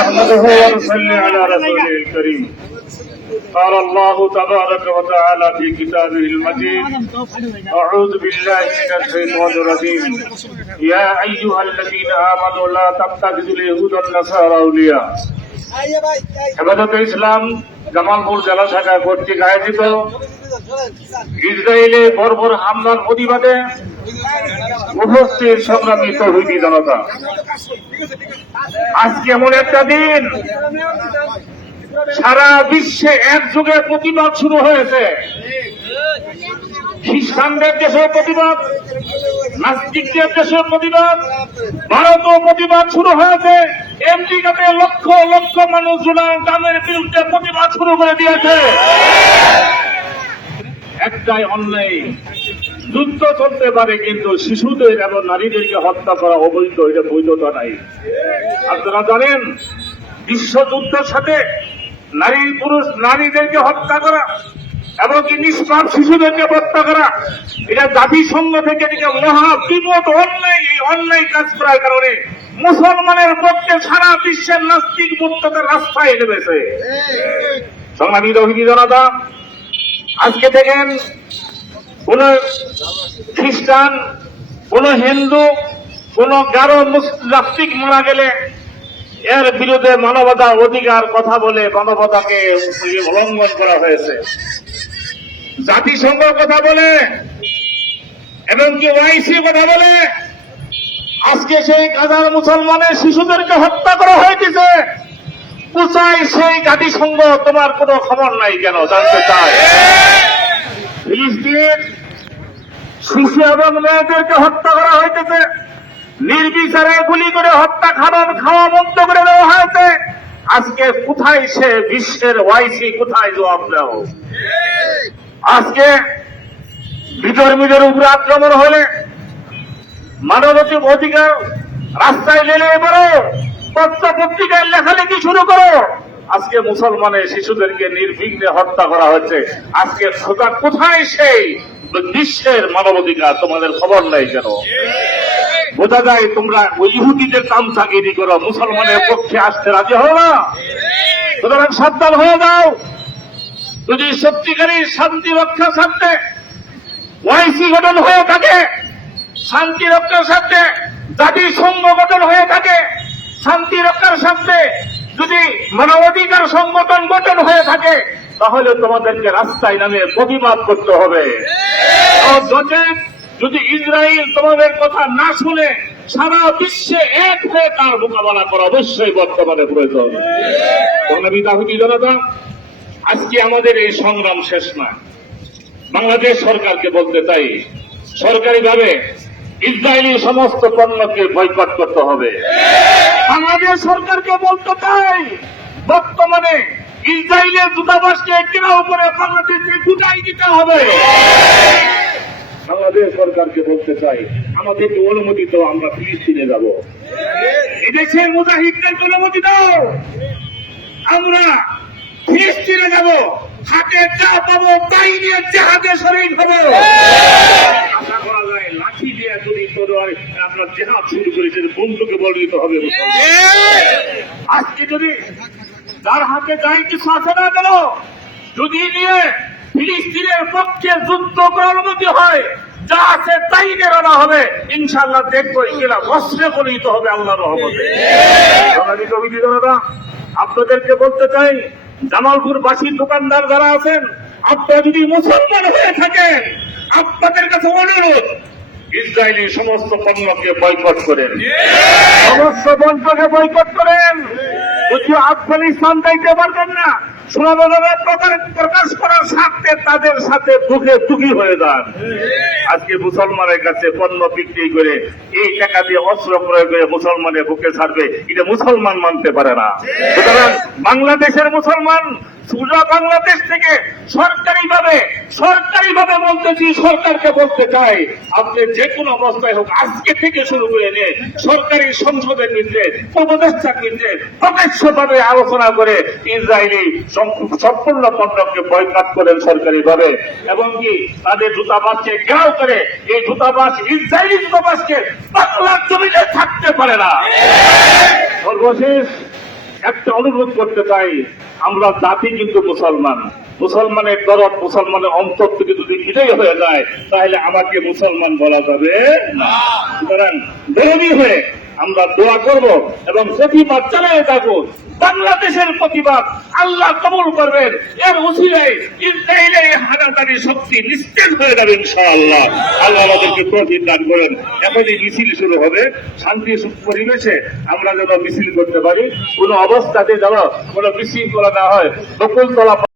نحمده ونصلي على رسوله الكريم قال الله تبارك وتعالى في كتابه المجيد أعوذ بالله من الشيطان الرجيم يا أيها الذين آمنوا لا تتخذوا اليهود والنصارى أولياء হেফাজতে ইসলাম জামালপুর জেলা শাখা কর্তৃক আয়োজিত ইসরায়েলে বর্বর হামলার প্রতিবাদে উপস্থিত সংগ্রামী তৌহিদি জনতা। আজকে এমন একটা দিন, সারা বিশ্বে একযোগে প্রতিবাদ শুরু হয়েছে। খ্রিস্টানদের দেশের প্রতিবাদ, নাস্তিকদের দেশের প্রতিবাদ, ভারতও প্রতিবাদ শুরু হয়েছে। আমেরিকাতে লক্ষ লক্ষ মানুষ ডোনাল্ড ট্রাম্পের বিরুদ্ধে প্রতিবাদ শুরু করে দিয়েছে। একটাই অন্যায়। যুদ্ধ চলতে পারে কিন্তু শিশুদের এবং নারীদেরকে হত্যা করা অবৈধ এটা বৈধতা নাই। আপনারা জানেন বিশ্বযুদ্ধের সাথে নারী পুরুষ নারীদেরকে হত্যা করা এমনকি নিষ্পাপ শিশুদেরকে হত্যা করা এটা জাতিসংঘ থেকে এটা মহা বিপদ অন্যায় এই অন্যায় কাজ করার কারণে মুসলমানের পক্ষে সারা বিশ্বের নাস্তিক মুক্ততার রাস্তায় নেমেছে। সংগ্রামী রোহিণী জনতা আজকে দেখেন কোন খ্রিস্টান, কোন হিন্দু, কোন গারো নাস্তিক মারা গেলে এর বিরুদ্ধে মানবতা অধিকার কথা বলে মানবতাকে উল্লঙ্ঘন করা হয়েছে। জাতিসংঘ কথা বলে এবং কি ওয়াইসি কথা বলে, আজকে সেই গাজার মুসলমানের শিশুদেরকে হত্যা করা হয়েছে। কোথায় সেই জাতিসংঘ, তোমার কোনো খবর নাই কেন? জানতে চাই। ফিলিস্তিনের শিশু এবং মেয়েদেরকে হত্যা করা হয়েছে নির্বিচারে গুলি করে হত্যা, খাবার খাওয়া বন্ধ করে দেওয়া হয়েছে। আজকে কোথায় সে বিশ্বের ওয়াইসি, কোথায় জবাব দেও আজকে বিধর্মীদের উপরে আক্রমণ হলে মানবাধিক অধিকার রাস্তায় নেমে এবারও পত্র পত্রিকায় লেখালেখি শুরু করো। আজকে মুসলমানের শিশুদেরকে নির্বিঘ্নে হত্যা করা হচ্ছে আজকে সোজা কোথায় সেই বিশ্বের মানবাধিকার? তোমাদের খবর নেই কেন? বোঝা যায় তোমরা ওই ইহুদিদের কামচাগিরি করো, মুসলমানের পক্ষে আসতে রাজি হও না। সুতরাং সাবধান হয়ে যাও। যদি সত্যিকারী শান্তি রক্ষা স্বার্থে ওয়াইসি গঠন হয়ে থাকে, শান্তি রক্ষার স্বার্থে জাতিসংঘ গঠন হয়ে থাকে, শান্তি রক্ষার স্বার্থে যদি মানবাধিকার সংগঠন গঠন হয়ে থাকে, তাহলে তোমাদেরকে রাস্তায় নামে প্রতিবাদ করতে হবে। যদি ইসরায়েল তোমাদের কথা না শুনে সারা বিশ্বে এক হয়ে তার মোকাবেলা করা অবশ্যই বর্তমানে প্রয়োজন। জনতা, আজকে আমাদের এই সংগ্রাম শেষ না বাংলাদেশ সরকারকে বলতে চাই, সরকারিভাবে ইসরায়েলি সমস্ত পণ্যকে বয়কট করতে হবে। বাংলাদেশ সরকারকে বলতে চাই, বর্তমানে ইসরায়েলের দূতাবাসকে কেনা উপরে বাংলাদেশকে গুটাই দিতে হবে। বাংলাদেশ সরকারকে বলতে চাই, আমাদেরকে অনুমতি দাও, আমরা ফিলিস্তিনে যাব। এদেশের মুজাহিদদেরকে অনুমতি দাও, আমরা ফিলিস্তিনে যাব। হাতে যা পাবো তাই নিয়ে জাহাজে শরীর হব আশা করা যায় লাঠি দিয়ে যদি আপনার জেহাদ শুরু করেছে বন্ধুকে বলিতে হবে আজকে যদি যার হাতে যাই কিছু আছে না কেন যদি নিয়ে ফিলিস্তিনের পক্ষে যুদ্ধ করার অনুমতি হয় যা আছে তাই নিয়ে রানা হবে। ইনশাল্লাহ দেখব এগুলা বস্ত্রে পরিণত হবে আল্লাহ রহমতে। জনতা আপনাদেরকে বলতে চাই জামালপুর বাসীর দোকানদার যারা আছেন আপনারা যদি মুসলমান হয়ে থাকেন আপনাদের কাছে অনুরোধ ইসরায়েলি সমস্ত পণ্যকে বয়কট করেন। সমস্ত পণ্যকে বয়কট করেন। যদি আফগানিস্তান যাইতে পারবেন না প্রকাশ করার স্বার্থে তাদের সাথে দুঃখে দুঃখী হয়ে যান। আজকে মুসলমানের কাছে পণ্য বিক্রি করে এই টাকা দিয়ে অস্ত্র প্রয়োগ করে মুসলমানের বুকে ছাড়বে, এটা মুসলমান মানতে পারে না। সুতরাং বাংলাদেশের মুসলমান সুরা বাংলাদেশ থেকে সরকারি ভাবে সরকারি ভাবে বলতেছি সরকারকে বলতে চাই, আপনি যে কোনো অবস্থায় হোক, আজকে থেকে শুরু করে নিয়ে সরকারি সংসদের নির্দেশ উপদেষ্টার প্রত্যক্ষ ভাবে আলোচনা করে ইসরায়েলি সম্পূর্ণ পণ্যকে বয়কাট করেন সরকারি ভাবে এবং কি, তাদের দূতাবাসকে ঘেরাও করে, এই দূতাবাস ইসরায়েলি দূতাবাসকে বাংলার জমিনে থাকতে পারে না। সর্বশেষ একটা অনুরোধ করতে চাই আমরা জাতি কিন্তু মুসলমান। মুসলমানের দরদ, মুসলমানের অন্তর থেকে যদি বিজয়ী হয়ে যায়, তাহলে আমাকে মুসলমান বলা যাবে না। সুতরাং বেরোনি হয়ে আমরা দোয়া করব এবং প্রতিবাদ চালিয়ে থাকব বাংলাদেশের প্রতিবাদ আল্লাহ কবুল করবেন। এর উচিলায় ইসরায়েলের হানাদারি শক্তি নিশ্চিত হয়ে যাবে ইনশাআল্লাহ। আল্লাহ আমাদেরকে প্রতিদিন দান করেন। এখনই মিছিল শুরু হবে। শান্তি পরিবেশে আমরা যেন মিছিল করতে পারি। কোনো অবস্থাতে যেন কোনো বিশৃঙ্খলা না হয়। বকুলতলা